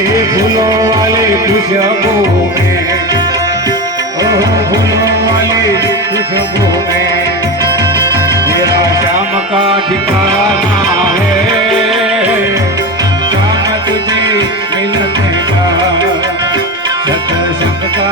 फूलों वाली खुशबू में, फूलों वाली खुशबू में मेरा श्याम का ठिकाना है। श्याम तुझे मिलने का सत्संग का